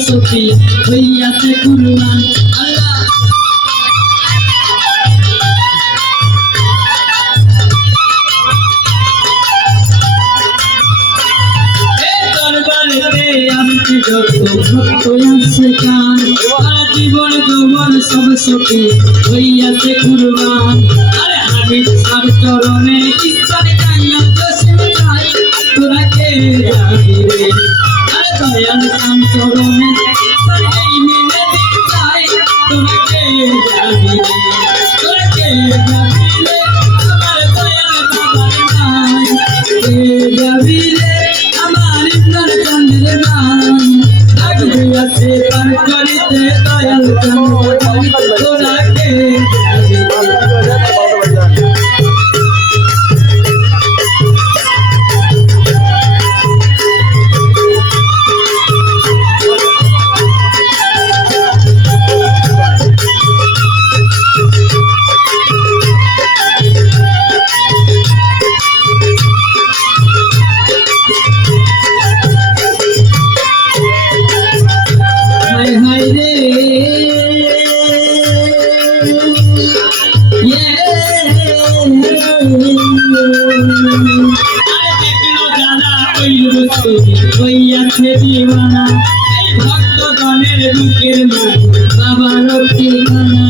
সখী হইয়াছে কুরবান আল্লাহ আমি যত ভক্ত আছে কান জীবন যৌবন সব সখী হইয়াছে কুরবান আরে হাবিব সার চরণে ইচ্ছার কাঙ্গাল দোষী চাই তোরা কে যাবি রে আরে দয়াল কাম চরণে ইচ্ছার এই মিলে চাই তোরা কে যাবি রে তোরা কে যাবি রে আমার দয়াল বাবার নাই কে যাবি রে আমার ইন্দ্র চন্দ্রের নাম লাগবে আছে পার করিতে দয়াল চন্দ্র তোরা কে হইয়াছে দিওয়ানা এই ভক্তগণের বুকের মাঝে বাবার ঠিকানা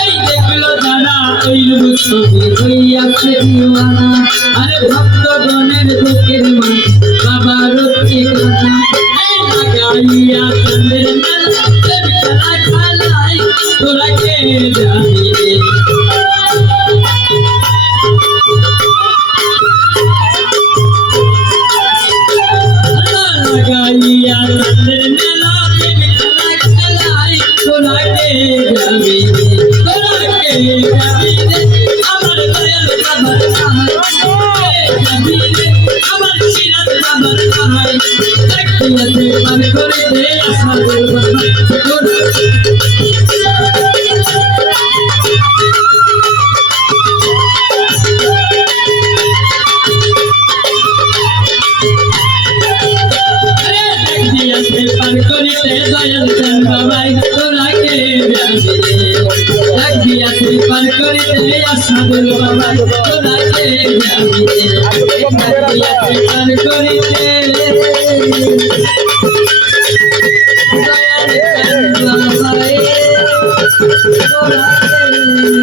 এই দেখলো যারা ওই ছবি হইয়াছে দিওয়ানা আরে ভক্তগণের বুকের মাঝে বাবার ঠিকানা এই লাগাইয়া চন্দ্রের মেলা খেলা খালাই তোরা কে যাবি রে লাগাইয়া চন্দ্রের মেলা খেলা খেলাই তোরা কে যাবি রে তোরা কে যাবি রে আমার দয়াল বাবার নাহাই যাবি রে আমার সিরাত বাবার নাহাই দেখতে পার করে দে আসাদুল বাবা তোরা পার করিতে দয়াল চান বাবাই তোরা কে যাবি রে লাগবি আছে পার করিতে আসাদুল বাবাই তোরা কে যাবি রে লাগবি আছে পার করিতে দয়াল চান বাবাই তোরা কে